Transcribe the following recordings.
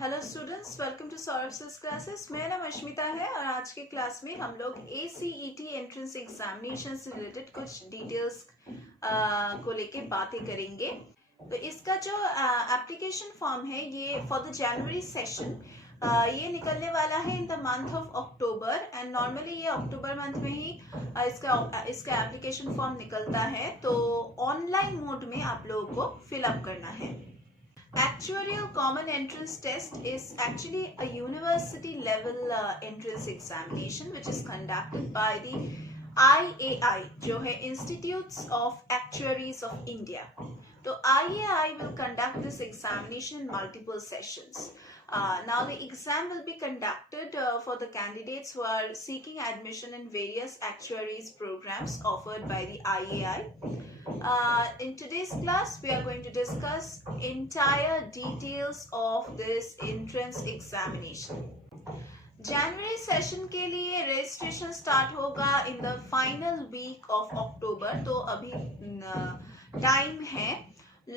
Hello students, welcome to Saurabh's classes. मेरा नाम अश्मिता है और आज के क्लास में हम लोग ACET एंट्रेंस एग्जामिनेशन से रिलेटेड कुछ डिटेल्स को लेके बातें करेंगे। तो इसका जो एप्लीकेशन फॉर्म है ये फॉर द जनवरी सेशन ये निकलने वाला है in the month of October and normally ये अक्टूबर मंथ में ही इसका एप्लीकेशन फॉर्म निकलता है। तो ऑनलाइन मोड में आप लोगों को फिलअप करना है। Actuarial Common Entrance Test is actually a university level entrance examination which is conducted by the IAI जो है Institutes of Actuaries of India. So IAI will conduct this examination in multiple sessions. Now the exam will be conducted for the candidates who are seeking admission in various actuaries programs offered by the IAI. In today's class, we are going to discuss entire details of this entrance examination. January session के लिए registration start होगा in the final week of October. तो अभी time है.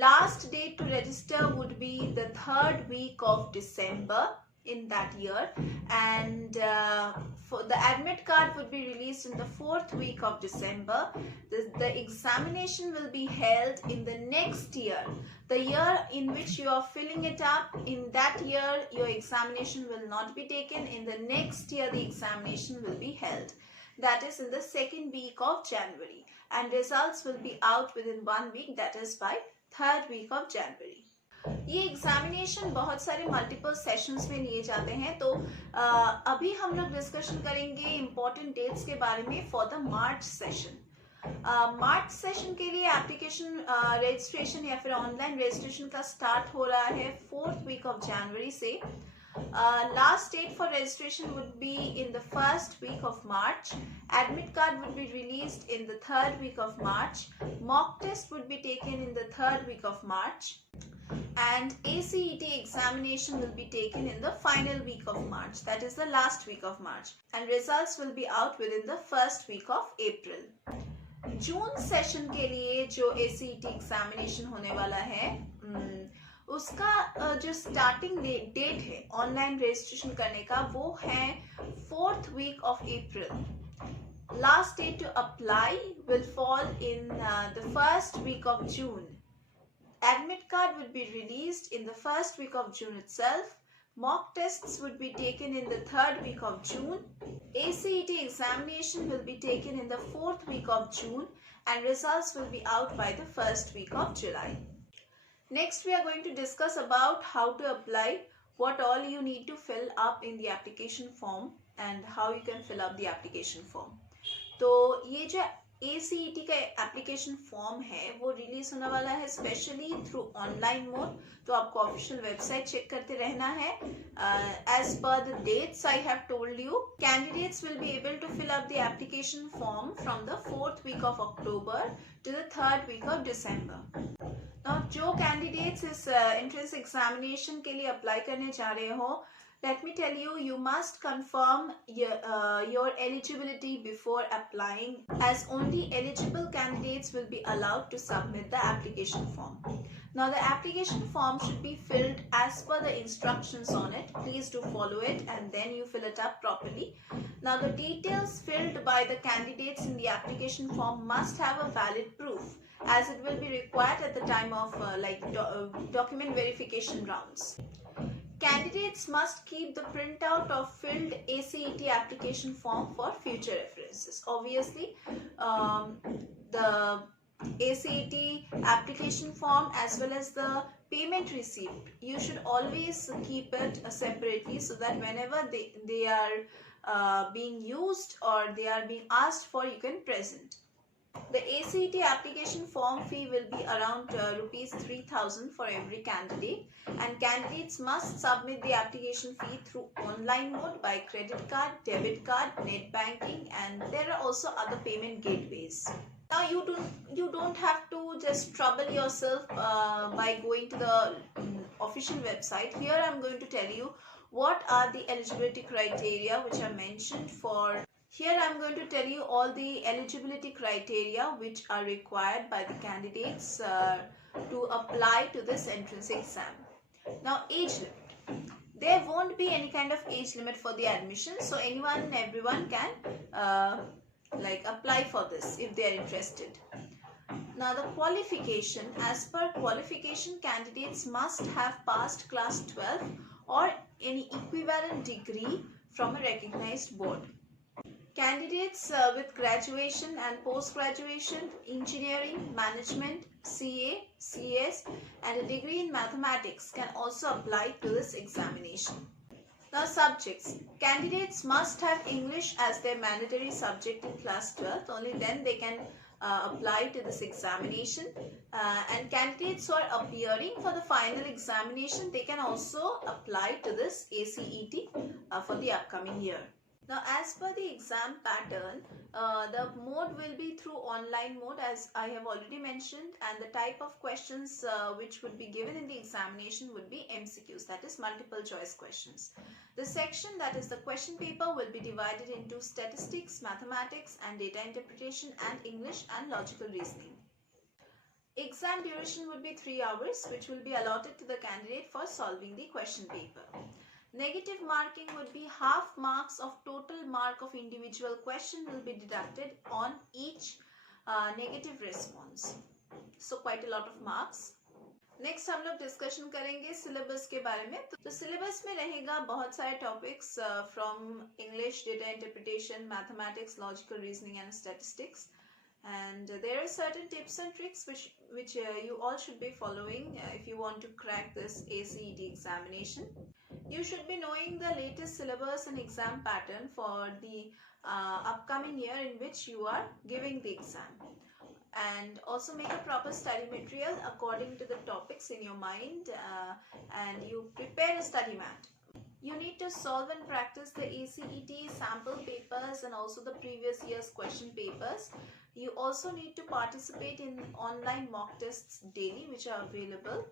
Last date to register would be the 3rd week of December in that year, and for the admit card would be released in the 4th week of December. The examination will be held in the next year, the year in which you are filling it up. In that year your examination will not be taken. In the next year the examination will be held, that is in the 2nd week of January, and results will be out within 1 week, that is by 3rd week of January. ये examination बहुत सारे multiple sessions में लिए जाते हैं। तो अभी हम लोग डिस्कशन करेंगे इम्पोर्टेंट डेट्स के बारे में for the March session. March session के लिए एप्लीकेशन रजिस्ट्रेशन या फिर ऑनलाइन रजिस्ट्रेशन का स्टार्ट हो रहा है 4th week of January से। Last date for registration would be in the 1st week of March. Admit card would be released in the 3rd week of March. Mock test would be taken in the 3rd week of March. And ACET examination will be taken in the final week of March, that is the last week of March, and results will be out within the 1st week of April. June session के लिए जो ACET examination होने वाला है उसका जो starting date है online registration करने का वो है 4th week of April. Last date to apply will fall in the 1st week of June. Admit card would be released in the 1st week of June itself. Mock tests would be taken in the 3rd week of June. ACET examination will be taken in the 4th week of June, and results will be out by the 1st week of July. Next, we are going to discuss about how to apply, what all you need to fill up in the application form, and how you can fill up the application form. तो ये जो ACET का application form है वो release होने वाला है specially through online mode. तो आपको ऑफिशियल वेबसाइट चेक करते रहना है। As per the dates I have told you, candidates will be able to fill up the application form from the 4th week of October to the 3rd week of December. Now, जो candidates इस entrance examination के लिए apply करने जा रहे हो, let me tell you, you must confirm your eligibility before applying, as only eligible candidates will be allowed to submit the application form. Now the application form should be filled as per the instructions on it. Please do follow it and then you fill it up properly. Now the details filled by the candidates in the application form must have a valid proof, as it will be required at the time of document verification rounds. Candidates must keep the printout of filled ACET application form for future references. Obviously, the ACET application form as well as the payment receipt, you should always keep it separately so that whenever they are being used or they are being asked for, you can present. The ACET application form fee will be around rupees 3,000 for every candidate, and candidates must submit the application fee through online mode by credit card, debit card, net banking, and there are also other payment gateways. Now you don't have to just trouble yourself by going to the official website. Here I am going to tell you what are the eligibility criteria which are mentioned for. Here I am going to tell you all the eligibility criteria which are required by the candidates to apply to this entrance exam. Now, age limit. there won't be any kind of age limit for the admission, so anyone and everyone can apply for this if they are interested. Now the qualification, as per qualification, candidates must have passed class 12 or any equivalent degree from a recognized board. Candidates with graduation and post-graduation, engineering, management, CA, CS and a degree in mathematics can also apply to this examination. Now subjects. Candidates must have English as their mandatory subject in class 12. Only then they can apply to this examination. And candidates who are appearing for the final examination, they can also apply to this ACET for the upcoming year. Now, as per the exam pattern, the mode will be through online mode, as I have already mentioned, and the type of questions which would be given in the examination would be MCQs, that is multiple choice questions. The section, that is the question paper, will be divided into statistics, mathematics and data interpretation, and English and logical reasoning. Exam duration would be 3 hours, which will be allotted to the candidate for solving the question paper. Negative marking would be half marks of total mark of individual question will be deducted on each negative response. So quite a lot of marks. Next हम लोग discussion करेंगे syllabus के बारे में. तो syllabus में रहेगा बहुत सारे topics from English, data interpretation, mathematics, logical reasoning and statistics. And there are certain tips and tricks which you all should be following if you want to crack this ACET examination. You should be knowing the latest syllabus and exam pattern for the upcoming year in which you are giving the exam. And also make a proper study material according to the topics in your mind, and you prepare a study mat. You need to solve and practice the ACET sample papers and also the previous year's question papers. You also need to participate in online mock tests daily, which are available.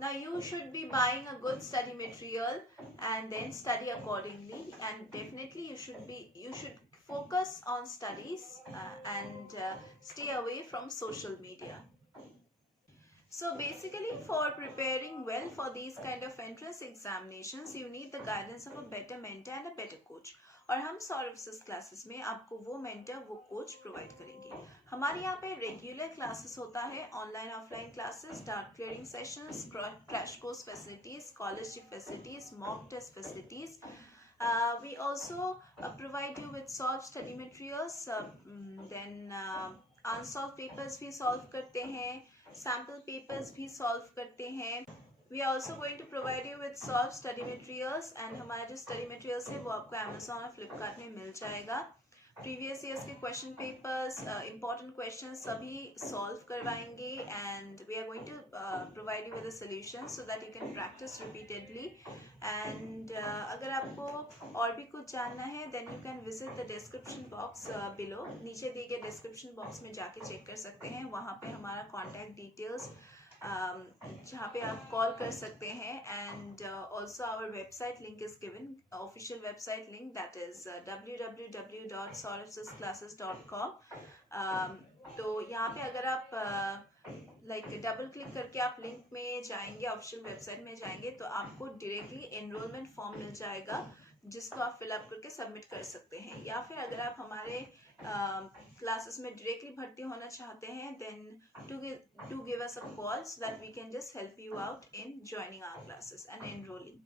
Now you should be buying a good study material and then study accordingly, and definitely you should focus on studies and stay away from social media. So basically, for preparing well for these kind of entrance examinations, you need the guidance of a better mentor and a better coach. और हम solve classes में आपको वो mentor, वो coach provide करेंगे. हमारे यहाँ पे रेगुलर क्लासेस होता है, online offline classes, doubt clearing sessions, crash course facilities, scholarship facilities, mock test facilities. We also provide you with solved study materials, then unsolved papers भी solve करते हैं, sample papers भी solve करते हैं. We are also going to provide you with solved study materials, and हमारा जो study materials है वो आपको Amazon और Flipkart में मिल जाएगा. Previous years के question papers, important questions सभी solve करवाएंगे, and we are going to provide you with a solution so that you can practice repeatedly. And अगर आपको और भी कुछ जानना है, then you can visit the description box below. नीचे दिए गए description box में जाके check कर सकते हैं. वहाँ पे हमारा contact details जहाँ पे आप कॉल कर सकते हैं, and also our website link is given, official website link, that is www.solvesysclasses.com. तो यहाँ पे अगर आप डबल क्लिक करके आप लिंक में जाएंगे, ऑफिशियल वेबसाइट में जाएंगे, तो आपको डायरेक्टली एनरोलमेंट फॉर्म मिल जाएगा जिसको आप फिलअप करके सबमिट कर सकते हैं. या फिर अगर आप हमारे क्लासेस में डायरेक्टली भर्ती होना चाहते हैं, then do give us a call so that we can just help you out in joining our classes and enrolling.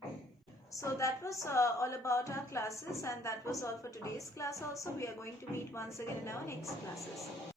So that was all about our classes, and that was all for today's class also. We are going to meet once again in our next classes.